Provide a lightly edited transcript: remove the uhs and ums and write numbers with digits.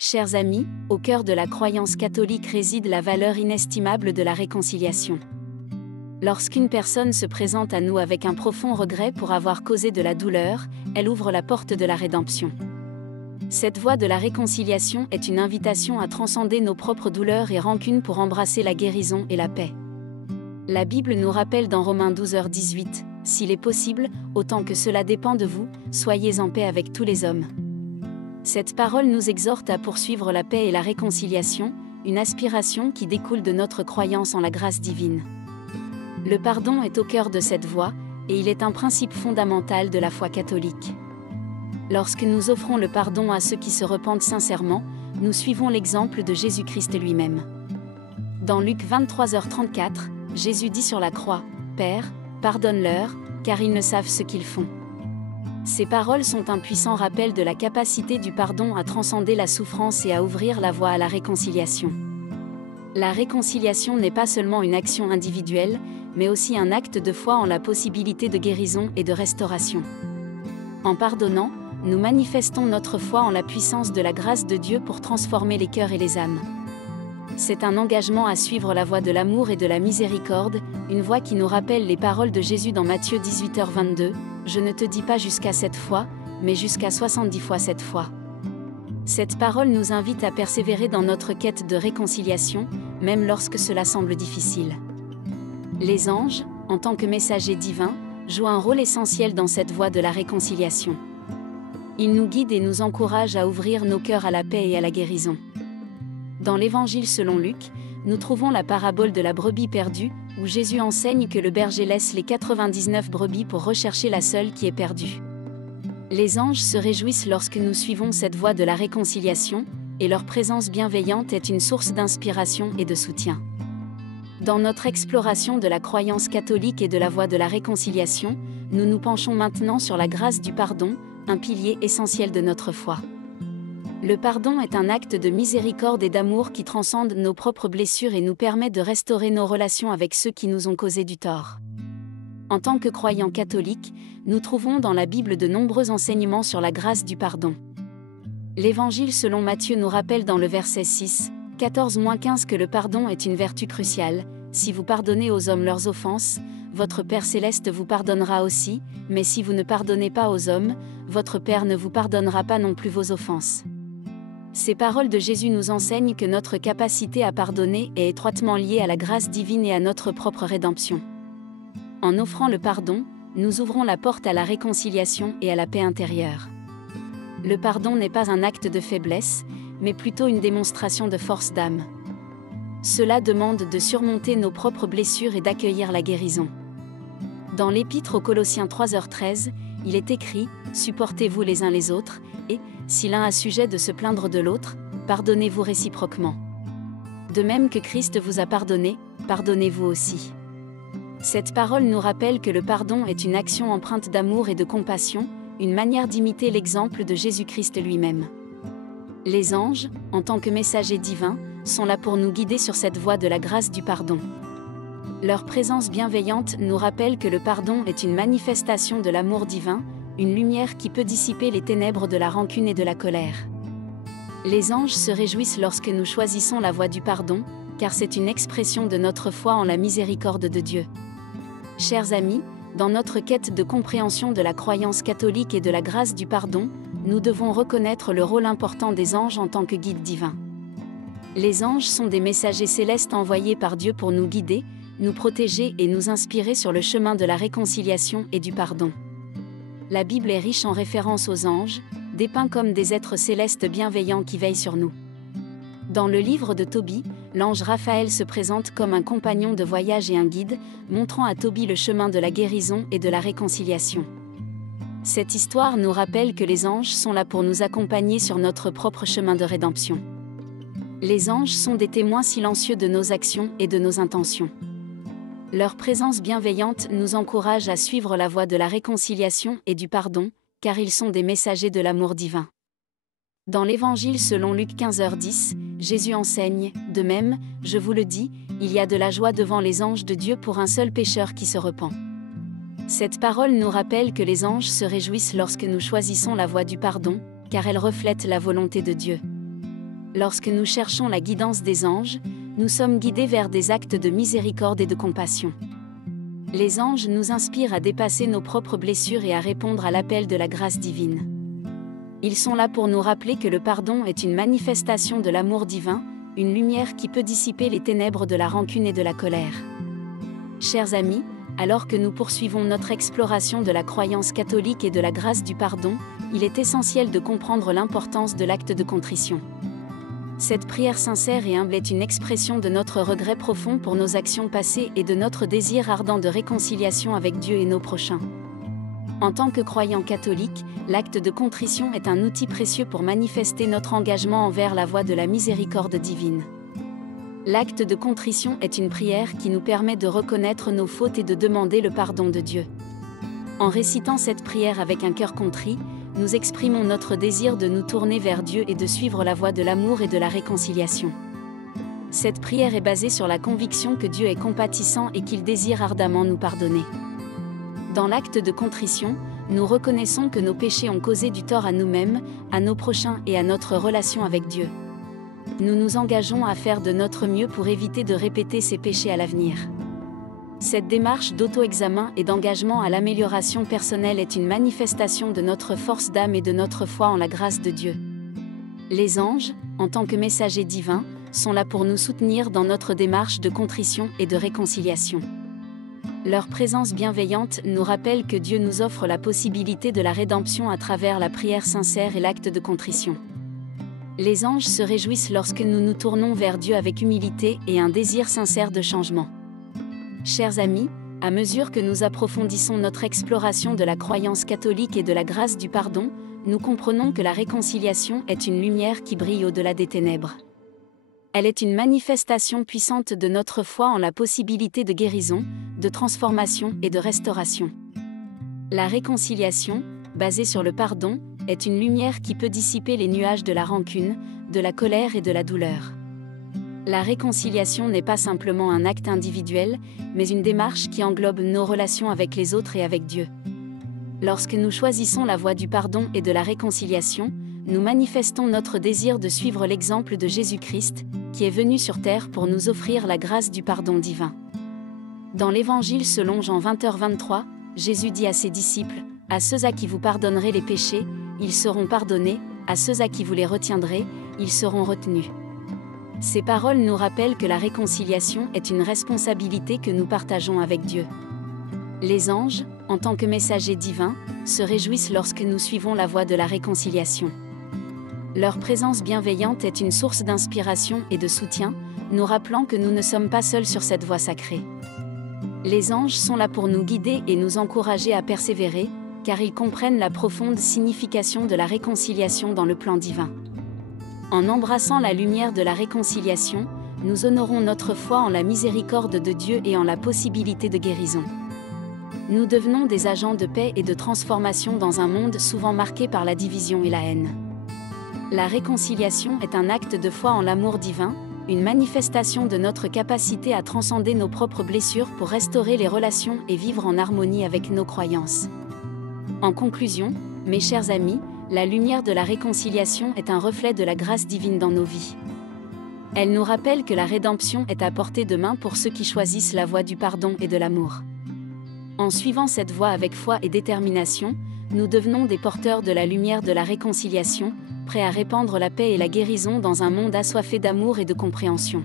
Chers amis, au cœur de la croyance catholique réside la valeur inestimable de la réconciliation. Lorsqu'une personne se présente à nous avec un profond regret pour avoir causé de la douleur, elle ouvre la porte de la rédemption. Cette voie de la réconciliation est une invitation à transcender nos propres douleurs et rancunes pour embrasser la guérison et la paix. La Bible nous rappelle dans Romains 12h18, « S'il est possible, autant que cela dépend de vous, soyez en paix avec tous les hommes. » Cette parole nous exhorte à poursuivre la paix et la réconciliation, une aspiration qui découle de notre croyance en la grâce divine. Le pardon est au cœur de cette voie, et il est un principe fondamental de la foi catholique. Lorsque nous offrons le pardon à ceux qui se repentent sincèrement, nous suivons l'exemple de Jésus-Christ lui-même. Dans Luc 23h34, Jésus dit sur la croix, « Père, pardonne-leur, car ils ne savent ce qu'ils font. » Ces paroles sont un puissant rappel de la capacité du pardon à transcender la souffrance et à ouvrir la voie à la réconciliation. La réconciliation n'est pas seulement une action individuelle, mais aussi un acte de foi en la possibilité de guérison et de restauration. En pardonnant, nous manifestons notre foi en la puissance de la grâce de Dieu pour transformer les cœurs et les âmes. C'est un engagement à suivre la voie de l'amour et de la miséricorde, une voie qui nous rappelle les paroles de Jésus dans Matthieu 18h22, « Je ne te dis pas jusqu'à 7 fois, mais jusqu'à 70 fois 7 fois. » Cette parole nous invite à persévérer dans notre quête de réconciliation, même lorsque cela semble difficile. Les anges, en tant que messagers divins, jouent un rôle essentiel dans cette voie de la réconciliation. Ils nous guident et nous encouragent à ouvrir nos cœurs à la paix et à la guérison. Dans l'Évangile selon Luc, nous trouvons la parabole de la brebis perdue, où Jésus enseigne que le berger laisse les 99 brebis pour rechercher la seule qui est perdue. Les anges se réjouissent lorsque nous suivons cette voie de la réconciliation, et leur présence bienveillante est une source d'inspiration et de soutien. Dans notre exploration de la croyance catholique et de la voie de la réconciliation, nous nous penchons maintenant sur la grâce du pardon, un pilier essentiel de notre foi. Le pardon est un acte de miséricorde et d'amour qui transcende nos propres blessures et nous permet de restaurer nos relations avec ceux qui nous ont causé du tort. En tant que croyants catholiques, nous trouvons dans la Bible de nombreux enseignements sur la grâce du pardon. L'Évangile selon Matthieu nous rappelle dans le verset 6, 14-15 que le pardon est une vertu cruciale. Si vous pardonnez aux hommes leurs offenses, votre Père céleste vous pardonnera aussi, mais si vous ne pardonnez pas aux hommes, votre Père ne vous pardonnera pas non plus vos offenses. Ces paroles de Jésus nous enseignent que notre capacité à pardonner est étroitement liée à la grâce divine et à notre propre rédemption. En offrant le pardon, nous ouvrons la porte à la réconciliation et à la paix intérieure. Le pardon n'est pas un acte de faiblesse, mais plutôt une démonstration de force d'âme. Cela demande de surmonter nos propres blessures et d'accueillir la guérison. Dans l'Épître aux Colossiens 3h13, il est écrit « Supportez-vous les uns les autres » et « Si l'un a sujet de se plaindre de l'autre, pardonnez-vous réciproquement. De même que Christ vous a pardonné, pardonnez-vous aussi. » Cette parole nous rappelle que le pardon est une action empreinte d'amour et de compassion, une manière d'imiter l'exemple de Jésus-Christ lui-même. Les anges, en tant que messagers divins, sont là pour nous guider sur cette voie de la grâce du pardon. Leur présence bienveillante nous rappelle que le pardon est une manifestation de l'amour divin, une lumière qui peut dissiper les ténèbres de la rancune et de la colère. Les anges se réjouissent lorsque nous choisissons la voie du pardon, car c'est une expression de notre foi en la miséricorde de Dieu. Chers amis, dans notre quête de compréhension de la croyance catholique et de la grâce du pardon, nous devons reconnaître le rôle important des anges en tant que guides divins. Les anges sont des messagers célestes envoyés par Dieu pour nous guider, nous protéger et nous inspirer sur le chemin de la réconciliation et du pardon. La Bible est riche en références aux anges, dépeints comme des êtres célestes bienveillants qui veillent sur nous. Dans le livre de Tobie, l'ange Raphaël se présente comme un compagnon de voyage et un guide, montrant à Tobie le chemin de la guérison et de la réconciliation. Cette histoire nous rappelle que les anges sont là pour nous accompagner sur notre propre chemin de rédemption. Les anges sont des témoins silencieux de nos actions et de nos intentions. Leur présence bienveillante nous encourage à suivre la voie de la réconciliation et du pardon, car ils sont des messagers de l'amour divin. Dans l'Évangile selon Luc 15h10, Jésus enseigne « De même, je vous le dis, il y a de la joie devant les anges de Dieu pour un seul pécheur qui se repent. » Cette parole nous rappelle que les anges se réjouissent lorsque nous choisissons la voie du pardon, car elle reflète la volonté de Dieu. Lorsque nous cherchons la guidance des anges, nous sommes guidés vers des actes de miséricorde et de compassion. Les anges nous inspirent à dépasser nos propres blessures et à répondre à l'appel de la grâce divine. Ils sont là pour nous rappeler que le pardon est une manifestation de l'amour divin, une lumière qui peut dissiper les ténèbres de la rancune et de la colère. Chers amis, alors que nous poursuivons notre exploration de la croyance catholique et de la grâce du pardon, il est essentiel de comprendre l'importance de l'acte de contrition. Cette prière sincère et humble est une expression de notre regret profond pour nos actions passées et de notre désir ardent de réconciliation avec Dieu et nos prochains. En tant que croyants catholiques, l'acte de contrition est un outil précieux pour manifester notre engagement envers la voie de la miséricorde divine. L'acte de contrition est une prière qui nous permet de reconnaître nos fautes et de demander le pardon de Dieu. En récitant cette prière avec un cœur contrit, nous exprimons notre désir de nous tourner vers Dieu et de suivre la voie de l'amour et de la réconciliation. Cette prière est basée sur la conviction que Dieu est compatissant et qu'il désire ardemment nous pardonner. Dans l'acte de contrition, nous reconnaissons que nos péchés ont causé du tort à nous-mêmes, à nos prochains et à notre relation avec Dieu. Nous nous engageons à faire de notre mieux pour éviter de répéter ces péchés à l'avenir. Cette démarche d'auto-examen et d'engagement à l'amélioration personnelle est une manifestation de notre force d'âme et de notre foi en la grâce de Dieu. Les anges, en tant que messagers divins, sont là pour nous soutenir dans notre démarche de contrition et de réconciliation. Leur présence bienveillante nous rappelle que Dieu nous offre la possibilité de la rédemption à travers la prière sincère et l'acte de contrition. Les anges se réjouissent lorsque nous nous tournons vers Dieu avec humilité et un désir sincère de changement. Chers amis, à mesure que nous approfondissons notre exploration de la croyance catholique et de la grâce du pardon, nous comprenons que la réconciliation est une lumière qui brille au-delà des ténèbres. Elle est une manifestation puissante de notre foi en la possibilité de guérison, de transformation et de restauration. La réconciliation, basée sur le pardon, est une lumière qui peut dissiper les nuages de la rancune, de la colère et de la douleur. La réconciliation n'est pas simplement un acte individuel, mais une démarche qui englobe nos relations avec les autres et avec Dieu. Lorsque nous choisissons la voie du pardon et de la réconciliation, nous manifestons notre désir de suivre l'exemple de Jésus-Christ, qui est venu sur terre pour nous offrir la grâce du pardon divin. Dans l'Évangile selon Jean 20h23, Jésus dit à ses disciples : « À ceux à qui vous pardonnerez les péchés, ils seront pardonnés, à ceux à qui vous les retiendrez, ils seront retenus. » Ces paroles nous rappellent que la réconciliation est une responsabilité que nous partageons avec Dieu. Les anges, en tant que messagers divins, se réjouissent lorsque nous suivons la voie de la réconciliation. Leur présence bienveillante est une source d'inspiration et de soutien, nous rappelant que nous ne sommes pas seuls sur cette voie sacrée. Les anges sont là pour nous guider et nous encourager à persévérer, car ils comprennent la profonde signification de la réconciliation dans le plan divin. En embrassant la lumière de la réconciliation, nous honorons notre foi en la miséricorde de Dieu et en la possibilité de guérison. Nous devenons des agents de paix et de transformation dans un monde souvent marqué par la division et la haine. La réconciliation est un acte de foi en l'amour divin, une manifestation de notre capacité à transcender nos propres blessures pour restaurer les relations et vivre en harmonie avec nos croyances. En conclusion, mes chers amis, la lumière de la réconciliation est un reflet de la grâce divine dans nos vies. Elle nous rappelle que la rédemption est à portée de main pour ceux qui choisissent la voie du pardon et de l'amour. En suivant cette voie avec foi et détermination, nous devenons des porteurs de la lumière de la réconciliation, prêts à répandre la paix et la guérison dans un monde assoiffé d'amour et de compréhension.